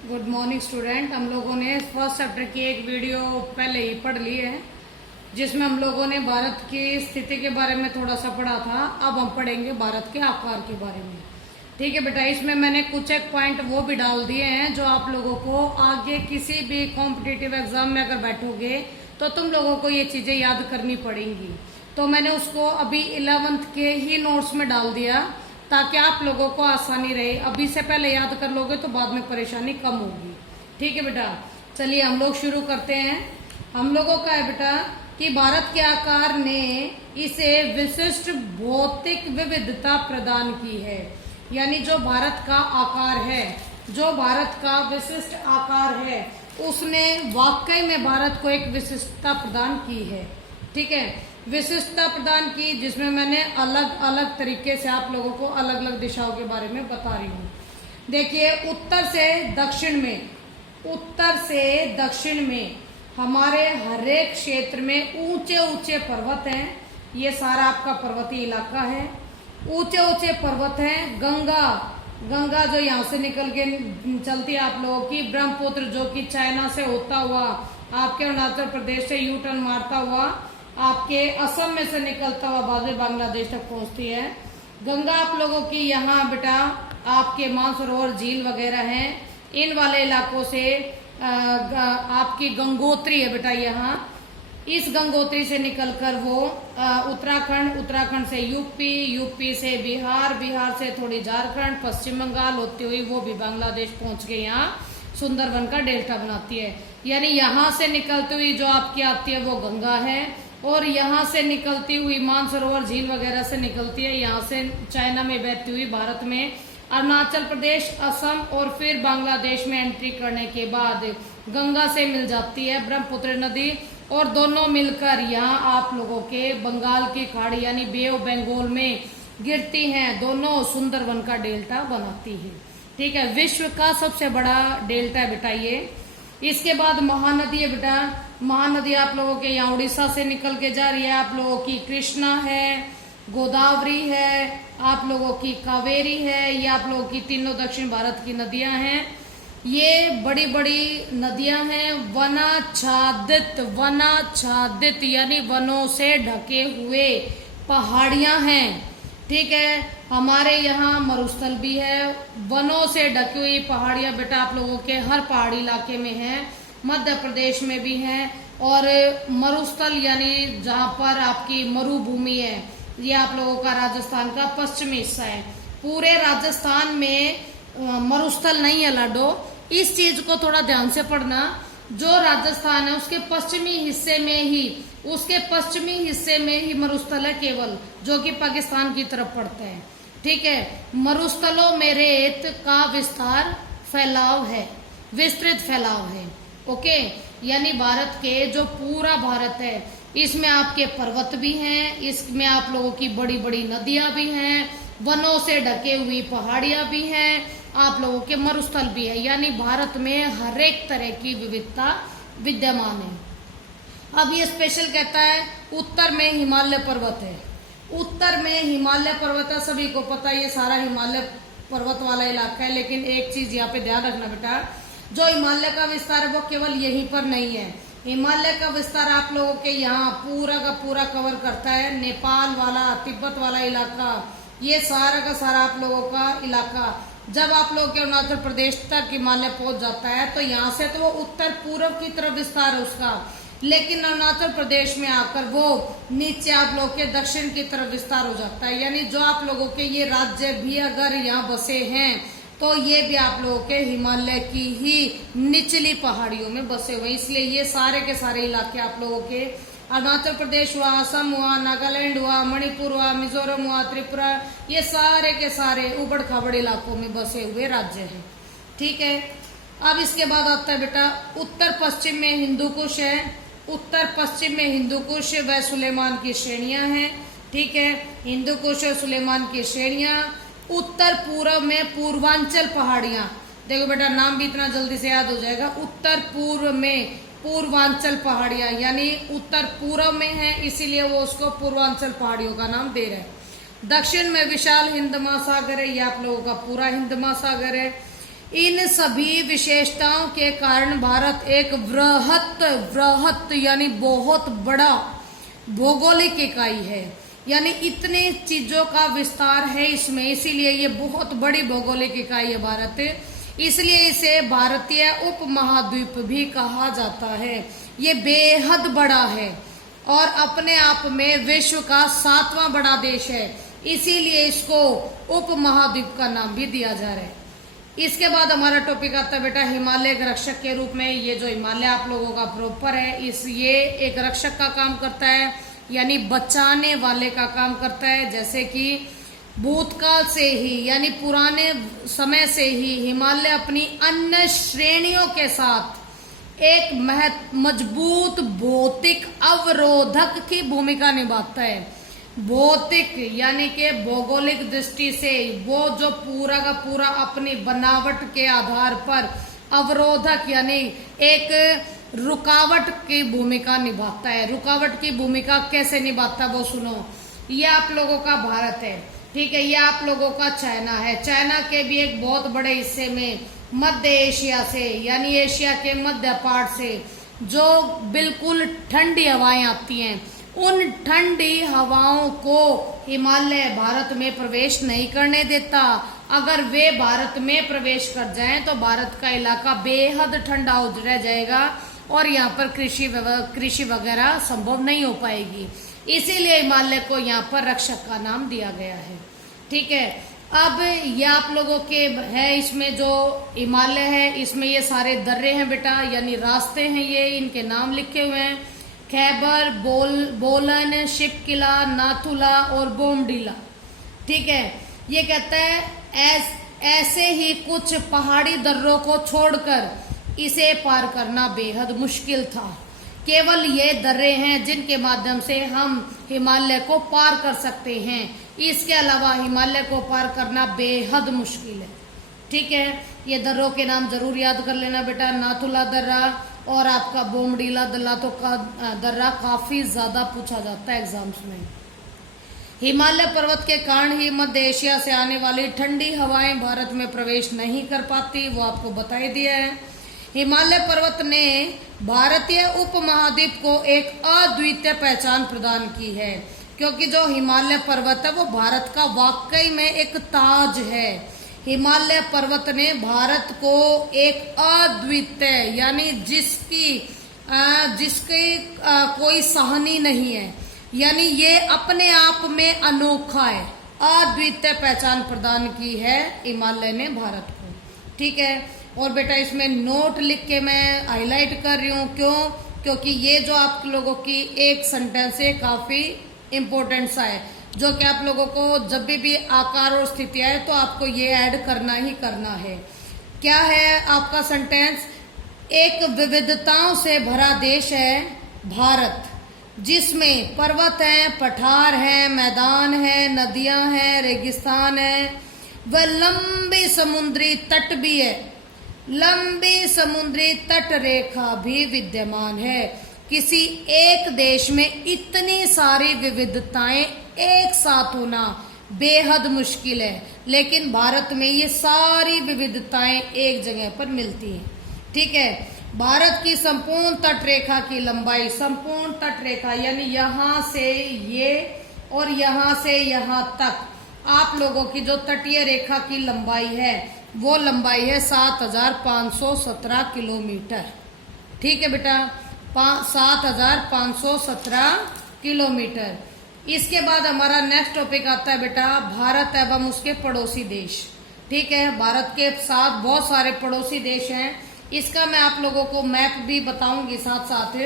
Good morning student. हम लोगों ने फर्स्ट चैप्टर की एक वीडियो पहले ही पढ़ ली है, जिसमें हम लोगों ने भारत की स्थिति के बारे में थोड़ा सा पढ़ा था। अब हम पढ़ेंगे भारत के आकार के बारे में। ठीक है बेटा, इसमें मैंने कुछ एक पॉइंट वो भी डाल दिए हैं जो आप लोगों को आगे किसी भी कॉम्पिटिटिव एग्जाम में अगर बैठोगे तो तुम लोगों को ये चीजें याद करनी पड़ेंगी। तो मैंने उसको अभी 11th के ही नोट्स में डाल दिया ताकि आप लोगों को आसानी रहे। अभी से पहले याद कर लोगे तो बाद में परेशानी कम होगी। ठीक है बेटा, चलिए हम लोग शुरू करते हैं। हम लोगों का है बेटा कि भारत के आकार ने इसे विशिष्ट भौतिक विविधता प्रदान की है। यानी जो भारत का आकार है, जो भारत का विशिष्ट आकार है, उसने वाकई में भारत को एक विशिष्टता प्रदान की है। ठीक है, विशिष्टता प्रदान की, जिसमें मैंने अलग अलग तरीके से आप लोगों को अलग अलग दिशाओं के बारे में बता रही हूँ। देखिए, उत्तर से दक्षिण में हमारे हर एक क्षेत्र में ऊंचे ऊंचे पर्वत हैं। ये सारा आपका पर्वतीय इलाका है, ऊंचे ऊंचे पर्वत हैं। गंगा जो यहाँ से निकल के चलती है आप लोगों की, ब्रह्मपुत्र जो कि चाइना से होता हुआ आपके अरुणाचल प्रदेश से यू टर्न मारता हुआ आपके असम में से निकलता हुआ बाद में बांग्लादेश तक पहुंचती है। गंगा आप लोगों की यहाँ बेटा आपके मानसरोवर झील वगैरह हैं, इन वाले इलाकों से आपकी गंगोत्री है बेटा। यहाँ इस गंगोत्री से निकलकर वो उत्तराखंड से यूपी से बिहार से थोड़ी झारखंड, पश्चिम बंगाल होती हुई वो भी बांग्लादेश पहुंच के यहाँ सुंदरवन का डेल्टा बनाती है। यानी यहाँ से निकलती हुई जो आपकी आती है वो गंगा है, और यहाँ से निकलती हुई मानसरोवर झील वगैरह से निकलती है, यहाँ से चाइना में बहती हुई भारत में अरुणाचल प्रदेश, असम और फिर बांग्लादेश में एंट्री करने के बाद गंगा से मिल जाती है ब्रह्मपुत्र नदी, और दोनों मिलकर यहाँ आप लोगों के बंगाल की खाड़ी यानी बे ऑफ बंगाल में गिरती हैं। दोनों सुंदरवन का डेल्टा बनाती है। ठीक है, विश्व का सबसे बड़ा डेल्टा है बेटा ये। इसके बाद महानदी है बेटा। महानदी आप लोगों के यहाँ उड़ीसा से निकल के जा रही है। आप लोगों की कृष्णा है, गोदावरी है, आप लोगों की कावेरी है। ये आप लोगों की तीनों दक्षिण भारत की नदियां हैं। ये बड़ी बड़ी नदियां हैं, वनाच्छादित यानी वनों से ढके हुए पहाड़ियां हैं। ठीक है, हमारे यहाँ मरुस्थल भी है, वनों से ढकी हुई पहाड़ियां बेटा आप लोगों के हर पहाड़ी इलाके में है, मध्य प्रदेश में भी है। और मरुस्थल यानी जहाँ पर आपकी मरुभूमि है, ये आप लोगों का राजस्थान का पश्चिमी हिस्सा है। पूरे राजस्थान में मरुस्थल नहीं है लाडो, इस चीज को थोड़ा ध्यान से पढ़ना। जो राजस्थान है उसके पश्चिमी हिस्से में ही मरुस्थल है केवल, जो कि पाकिस्तान की तरफ पड़ता है। ठीक है, मरुस्थलों में रेत का विस्तृत फैलाव है। ओके, यानी भारत के जो पूरा भारत है, इसमें आपके पर्वत भी हैं, इसमें आप लोगों की बड़ी बड़ी नदियां भी हैं, वनों से ढके हुई पहाड़ियां भी हैं, आप लोगों के मरुस्थल भी है। यानी भारत में हर एक तरह की विविधता विद्यमान है। अब ये स्पेशल कहता है उत्तर में हिमालय पर्वत है। उत्तर में हिमालय पर्वत है, सभी को पता है ये सारा हिमालय पर्वत वाला इलाका है। लेकिन एक चीज यहाँ पे ध्यान रखना बेटा, जो हिमालय का विस्तार है वो केवल यहीं पर नहीं है। हिमालय का विस्तार आप लोगों के यहाँ पूरा का पूरा कवर करता है। नेपाल वाला, तिब्बत वाला इलाका, ये सारा का सारा आप लोगों का इलाका जब आप लोगों के अरुणाचल प्रदेश तक हिमालय पहुंच जाता है तो यहाँ से तो वो उत्तर पूर्व की तरफ विस्तार है उसका, लेकिन अरुणाचल प्रदेश में आकर वो नीचे आप लोगों के दक्षिण की तरफ विस्तार हो जाता है। यानी जो आप लोगों के ये राज्य भी अगर यहाँ बसे हैं तो ये भी आप लोगों के हिमालय की ही निचली पहाड़ियों में बसे हुए, इसलिए ये सारे के सारे इलाके आप लोगों के अरुणाचल प्रदेश हुआ, असम हुआ, नागालैंड हुआ, मणिपुर हुआ, मिजोरम हुआ, त्रिपुरा, ये सारे के सारे उबड़ खाबड़ इलाकों में बसे हुए राज्य हैं। ठीक है, अब इसके बाद आता है बेटा उत्तर पश्चिम में हिंदू कुश है। उत्तर पश्चिम में हिंदू कुश व सुलेमान की श्रेणियां हैं। ठीक है, हिंदू कुश और सुलेमान की श्रेणियां। उत्तर पूर्व में पूर्वांचल पहाड़ियां, देखो बेटा नाम भी इतना जल्दी से याद हो जाएगा। उत्तर पूर्व में पूर्वांचल पहाड़ियां, यानी उत्तर पूर्व में है इसीलिए वो उसको पूर्वांचल पहाड़ियों का नाम दे रहे हैं। दक्षिण में विशाल हिंद महासागर है, ये आप लोगों का पूरा हिंद महासागर है। इन सभी विशेषताओं के कारण भारत एक वृहत यानी बहुत बड़ा भौगोलिक इकाई है, यानी इतने चीजों का विस्तार है इसमें, इसीलिए ये बहुत बड़ी भौगोलिक इकाई है भारत। इसलिए इसे भारतीय उपमहाद्वीप भी कहा जाता है। ये बेहद बड़ा है और अपने आप में विश्व का 7वां बड़ा देश है, इसीलिए इसको उपमहाद्वीप का नाम भी दिया जा रहा है। इसके बाद हमारा टॉपिक आता है बेटा हिमालय एक रक्षक के रूप में। ये जो हिमालय आप लोगों का प्रॉपर है, ये एक रक्षक का काम करता है, यानी बचाने वाले का काम करता है। जैसे कि भूतकाल से ही यानी पुराने समय से ही हिमालय अपनी अन्य श्रेणियों के साथ एक मजबूत भौतिक अवरोधक की भूमिका निभाता है। भौतिक यानी कि भौगोलिक दृष्टि से वो जो पूरा का पूरा अपनी बनावट के आधार पर अवरोधक यानी एक रुकावट की भूमिका निभाता है। रुकावट की भूमिका कैसे निभाता है वो सुनो। ये आप लोगों का भारत है, ठीक है, ये आप लोगों का चाइना है। चाइना के भी एक बहुत बड़े हिस्से में मध्य एशिया से यानी एशिया के मध्य पार्ट से जो बिल्कुल ठंडी हवाएं आती हैं, उन ठंडी हवाओं को हिमालय भारत में प्रवेश नहीं करने देता। अगर वे भारत में प्रवेश कर जाएं तो भारत का इलाका बेहद ठंडा रह जाएगा और यहाँ पर कृषि वगैरह संभव नहीं हो पाएगी। इसीलिए हिमालय को यहाँ पर रक्षक का नाम दिया गया है, ठीक है। अब ये आप लोगों के है, इसमें जो हिमालय है इसमें ये सारे दर्रे हैं बेटा, यानी रास्ते हैं, ये इनके नाम लिखे हुए हैं। खैबर, बोलन, शिपकिला, नाथुला और बोमडीला, ठीक है। ये कहता है ऐसे ही कुछ पहाड़ी दर्रों को छोड़कर इसे पार करना बेहद मुश्किल था। केवल ये दर्रे हैं जिनके माध्यम से हम हिमालय को पार कर सकते हैं। इसके अलावा हिमालय को पार करना बेहद मुश्किल है, ठीक है। ये दर्रों के नाम जरूर याद कर लेना बेटा, नाथुला दर्रा और आपका बोमडीला दर्रा काफी ज्यादा पूछा जाता है एग्जाम्स में। हिमालय पर्वत के कारण ही मध्य एशिया से आने वाली ठंडी हवाएं भारत में प्रवेश नहीं कर पाती, वो आपको बता ही दिया है। हिमालय पर्वत ने भारतीय उपमहाद्वीप को एक अद्वितीय पहचान प्रदान की है, क्योंकि जो हिमालय पर्वत है वो भारत का वाकई में एक ताज है। हिमालय पर्वत ने भारत को एक अद्वितीय यानी जिसकी कोई सहानी नहीं है, यानी ये अपने आप में अनोखा है, अद्वितीय पहचान प्रदान की है हिमालय ने भारत को, ठीक है। और बेटा इसमें नोट लिख के मैं हाईलाइट कर रही हूँ, क्योंकि ये जो आप लोगों की एक सेंटेंस है काफी इम्पोर्टेंट सा है, जो कि आप लोगों को जब भी आकार और स्थिति आए तो आपको ये ऐड करना ही करना है। क्या है आपका सेंटेंस? एक विविधताओं से भरा देश है भारत, जिसमें पर्वत हैं, पठार हैं, मैदान हैं, नदियां हैं, रेगिस्तान है, वह लंबी समुद्री तट भी है, लंबी समुद्री तट रेखा भी विद्यमान है। किसी एक देश में इतनी सारी विविधताएं एक साथ होना बेहद मुश्किल है, लेकिन भारत में ये सारी विविधताएं एक जगह पर मिलती हैं, ठीक है। भारत की संपूर्ण तट रेखा की लंबाई, संपूर्ण तट रेखा यानी यहाँ से ये और यहाँ से यहाँ तक आप लोगों की जो तटीय रेखा की लंबाई है वो लंबाई है 7,517 किलोमीटर, ठीक है बेटा, 7,517 किलोमीटर। इसके बाद हमारा नेक्स्ट टॉपिक आता है बेटा भारत एवं उसके पड़ोसी देश, ठीक है। भारत के साथ बहुत सारे पड़ोसी देश हैं, इसका मैं आप लोगों को मैप भी बताऊंगी साथ साथ।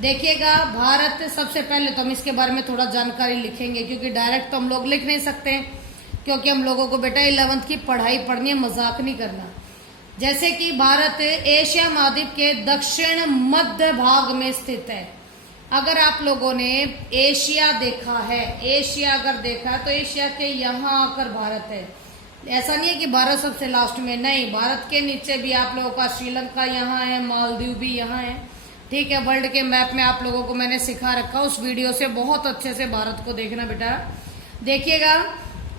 देखिएगा भारत, सबसे पहले तो हम इसके बारे में थोड़ा जानकारी लिखेंगे, क्योंकि डायरेक्ट तो हम लोग लिख नहीं सकते, क्योंकि हम लोगों को बेटा 11th की पढ़ाई पढ़नी है, मजाक नहीं करना। जैसे कि भारत एशिया महाद्वीप के दक्षिण मध्य भाग में स्थित है। अगर आप लोगों ने एशिया देखा है, एशिया अगर देखा तो एशिया के यहाँ आकर भारत है। ऐसा नहीं है कि भारत सबसे लास्ट में, नहीं, भारत के नीचे भी आप लोगों का श्रीलंका यहाँ है, मालदीव भी यहाँ है, ठीक है। वर्ल्ड के मैप में आप लोगों को मैंने सिखा रखा, उस वीडियो से बहुत अच्छे से भारत को देखना बेटा। देखिएगा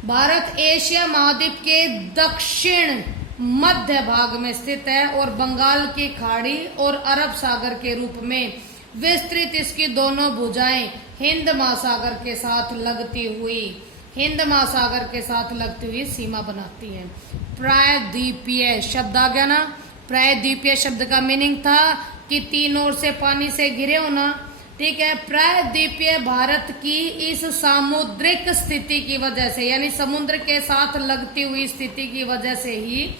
भारत एशिया महाद्वीप के दक्षिण मध्य भाग में स्थित है और बंगाल की खाड़ी और अरब सागर के रूप में विस्तृत इसकी दोनों भुजाएं हिंद महासागर के साथ लगती हुई सीमा बनाती हैं। प्रायद्वीपीय शब्द आ गया ना। प्रायद्वीपीय शब्द का मीनिंग था कि तीन ओर से पानी से घिरे होना। ठीक है, प्रायद्वीपीय भारत की इस सामुद्रिक स्थिति की वजह से, यानी समुद्र के साथ लगती हुई स्थिति की वजह से ही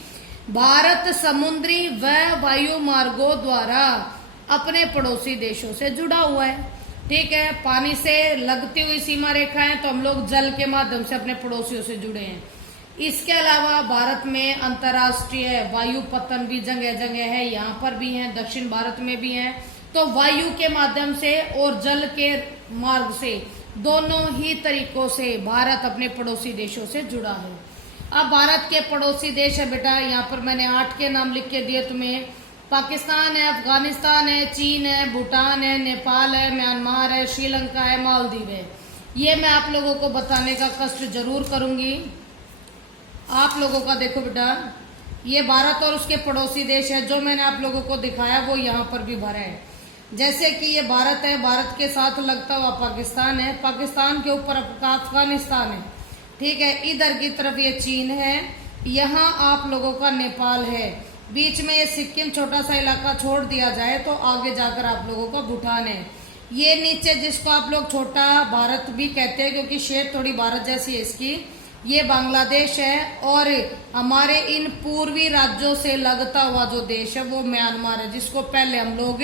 भारत समुद्री व वायु मार्गों द्वारा अपने पड़ोसी देशों से जुड़ा हुआ है। ठीक है, पानी से लगती हुई सीमा रेखा है, तो हम लोग जल के माध्यम से अपने पड़ोसियों से जुड़े हैं। इसके अलावा भारत में अंतर्राष्ट्रीय वायु पतन भी जगह जगह है, यहाँ पर भी है, दक्षिण भारत में भी है। तो वायु के माध्यम से और जल के मार्ग से, दोनों ही तरीकों से भारत अपने पड़ोसी देशों से जुड़ा है। अब भारत के पड़ोसी देश है बेटा, यहाँ पर मैंने 8 के नाम लिख के दिए तुम्हें। पाकिस्तान है, अफगानिस्तान है, चीन है, भूटान है, नेपाल है, म्यांमार है, श्रीलंका है, मालदीव है। ये मैं आप लोगों को बताने का कष्ट जरूर करूंगी। आप लोगों का देखो बेटा, ये भारत और उसके पड़ोसी देश है, जो मैंने आप लोगों को दिखाया वो यहाँ पर भी भरा है। जैसे कि ये भारत है, भारत के साथ लगता हुआ पाकिस्तान है, पाकिस्तान के ऊपर अफगानिस्तान है। ठीक है, इधर की तरफ ये चीन है, यहाँ आप लोगों का नेपाल है, बीच में ये सिक्किम छोटा सा इलाका छोड़ दिया जाए तो आगे जाकर आप लोगों का भूटान है। ये नीचे जिसको आप लोग छोटा भारत भी कहते हैं क्योंकि शेप थोड़ी भारत जैसी है इसकी, ये बांग्लादेश है। और हमारे इन पूर्वी राज्यों से लगता हुआ जो देश है वो म्यांमार है, जिसको पहले हम लोग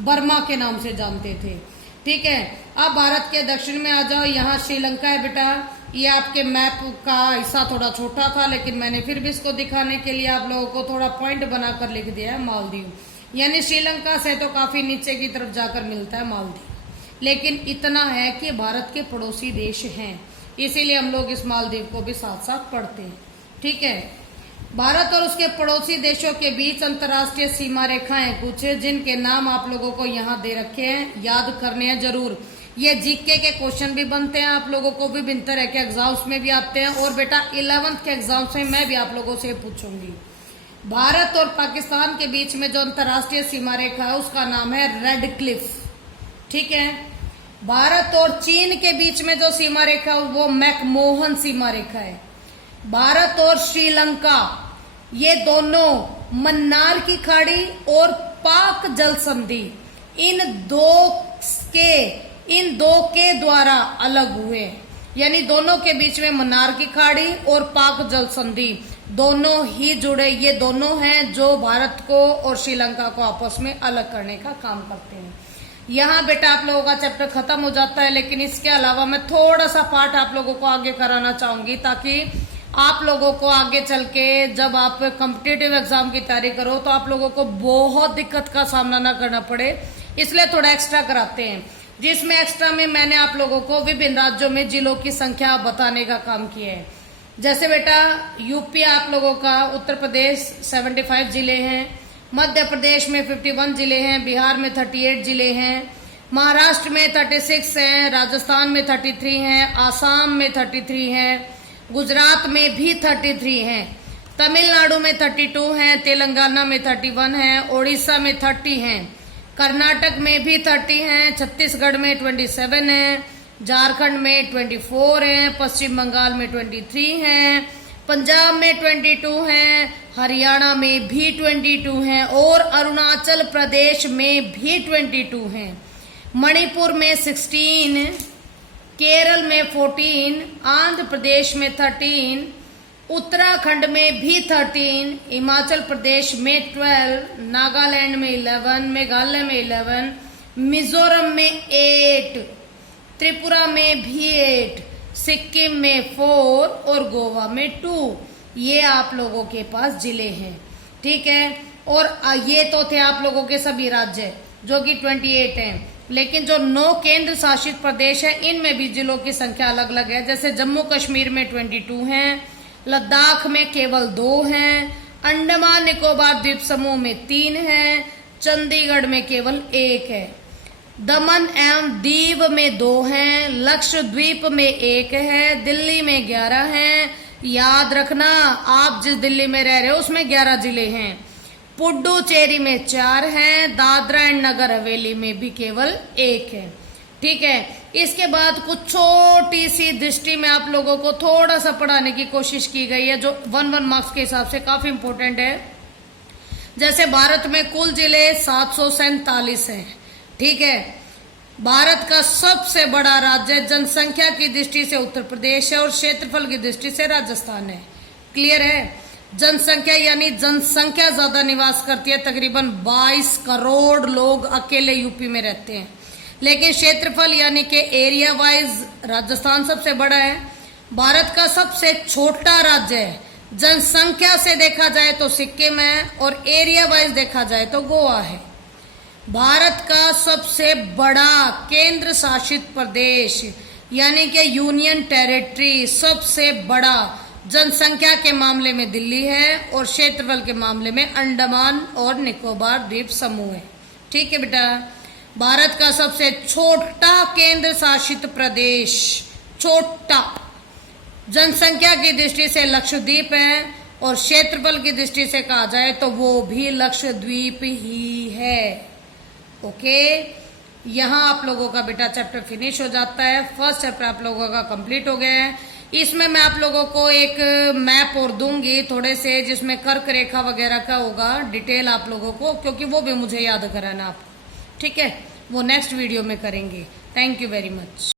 बर्मा के नाम से जानते थे। ठीक है, अब भारत के दक्षिण में आ जाओ, यहाँ श्रीलंका है बेटा। ये आपके मैप का हिस्सा थोड़ा छोटा था, लेकिन मैंने फिर भी इसको दिखाने के लिए आप लोगों को थोड़ा पॉइंट बनाकर लिख दिया है, मालदीव। यानी श्रीलंका से तो काफी नीचे की तरफ जाकर मिलता है मालदीव, लेकिन इतना है कि भारत के पड़ोसी देश हैं, इसीलिए हम लोग इस मालदीव को भी साथ साथ पढ़ते हैं। ठीक है, भारत और उसके पड़ोसी देशों के बीच अंतर्राष्ट्रीय सीमा रेखाएं कुछ, जिनके नाम आप लोगों को यहाँ दे रखे हैं, याद करने हैं जरूर। ये जीके के क्वेश्चन भी बनते हैं, आप लोगों को भी विभिन्न तरह के एग्जाम्स में भी आते हैं, और बेटा 11th के एग्जाम्स में मैं भी आप लोगों से पूछूंगी। भारत और पाकिस्तान के बीच में जो अंतर्राष्ट्रीय सीमा रेखा है उसका नाम है रेड क्लिफ। ठीक है, भारत और चीन के बीच में जो सीमा रेखा है वो मैकमोहन सीमा रेखा है। भारत और श्रीलंका, ये दोनों मन्नार की खाड़ी और पाक जल संधि, इन दो के द्वारा अलग हुए। यानी दोनों के बीच में मन्नार की खाड़ी और पाक जल संधि दोनों ही जुड़े। ये दोनों हैं जो भारत को और श्रीलंका को आपस में अलग करने का काम करते हैं। यहाँ बेटा आप लोगों का चैप्टर खत्म हो जाता है, लेकिन इसके अलावा मैं थोड़ा सा पार्ट आप लोगों को आगे कराना चाहूंगी, ताकि आप लोगों को आगे चल के जब आप कॉम्पिटिटिव एग्जाम की तैयारी करो तो आप लोगों को बहुत दिक्कत का सामना ना करना पड़े, इसलिए थोड़ा एक्स्ट्रा कराते हैं। जिसमें एक्स्ट्रा में मैंने आप लोगों को विभिन्न राज्यों में जिलों की संख्या बताने का काम किया है। जैसे बेटा यूपी आप लोगों का, उत्तर प्रदेश 75 जिले हैं, मध्य प्रदेश में 51 जिले हैं, बिहार में 38 जिले हैं, महाराष्ट्र में 36 हैं, राजस्थान में 33 हैं, आसाम में 33 हैं, गुजरात में भी 33 हैं, तमिलनाडु में 32 हैं, तेलंगाना में 31 हैं, ओडिशा में 30 हैं, कर्नाटक में भी 30 हैं, छत्तीसगढ़ में 27 हैं, झारखंड में 24 हैं, पश्चिम बंगाल में 23 हैं, पंजाब में 22 हैं, हरियाणा में भी 22 हैं और अरुणाचल प्रदेश में भी 22 हैं, मणिपुर में 16, केरल में 14, आंध्र प्रदेश में 13, उत्तराखंड में भी 13, हिमाचल प्रदेश में 12, नागालैंड में 11, मेघालय में 11, मिजोरम में 8, त्रिपुरा में भी 8, सिक्किम में 4 और गोवा में 2। ये आप लोगों के पास जिले हैं। ठीक है, और ये तो थे आप लोगों के सभी राज्य जो कि 28 हैं, लेकिन जो 9 केंद्र शासित प्रदेश है इनमें भी जिलों की संख्या अलग अलग है। जैसे जम्मू कश्मीर में 22 हैं, लद्दाख में केवल 2 हैं, अंडमान निकोबार द्वीप समूह में 3 हैं, चंडीगढ़ में केवल 1 है, दमन एवं दीव में 2 हैं, लक्षद्वीप में 1 है, दिल्ली में 11 हैं, याद रखना, आप जिस दिल्ली में रह रहे हो उसमें 11 जिले हैं, पुडुचेरी में 4 हैं, दादरा एंड नगर हवेली में भी केवल 1 है। ठीक है, इसके बाद कुछ छोटी सी दृष्टि में आप लोगों को थोड़ा सा पढ़ाने की कोशिश की गई है, जो 1 मार्क्स के हिसाब से काफी इंपॉर्टेंट है। जैसे भारत में कुल जिले 747 हैं। ठीक है, भारत का सबसे बड़ा राज्य जनसंख्या की दृष्टि से उत्तर प्रदेश है और क्षेत्रफल की दृष्टि से राजस्थान है। क्लियर है? जनसंख्या यानी जनसंख्या ज्यादा निवास करती है, तकरीबन 22 करोड़ लोग अकेले यूपी में रहते हैं। लेकिन क्षेत्रफल यानी कि एरिया वाइज राजस्थान सबसे बड़ा है। भारत का सबसे छोटा राज्य है, जनसंख्या से देखा जाए तो सिक्किम है और एरिया वाइज देखा जाए तो गोवा है। भारत का सबसे बड़ा केंद्र शासित प्रदेश यानी कि यूनियन टेरिटरी, सबसे बड़ा जनसंख्या के मामले में दिल्ली है और क्षेत्रफल के मामले में अंडमान और निकोबार द्वीप समूह है। ठीक है बेटा, भारत का सबसे छोटा केंद्र शासित प्रदेश, छोटा जनसंख्या की दृष्टि से लक्षद्वीप है और क्षेत्रफल की दृष्टि से कहा जाए तो वो भी लक्षद्वीप ही है। ओके, यहाँ आप लोगों का बेटा चैप्टर फिनिश हो जाता है। फर्स्ट चैप्टर आप लोगों का कंप्लीट हो गया है। इसमें मैं आप लोगों को एक मैप और दूंगी थोड़े से, जिसमें कर्क रेखा वगैरह का होगा डिटेल आप लोगों को, क्योंकि वो भी मुझे याद कराना आपको। ठीक है, वो नेक्स्ट वीडियो में करेंगे। Thank you very much.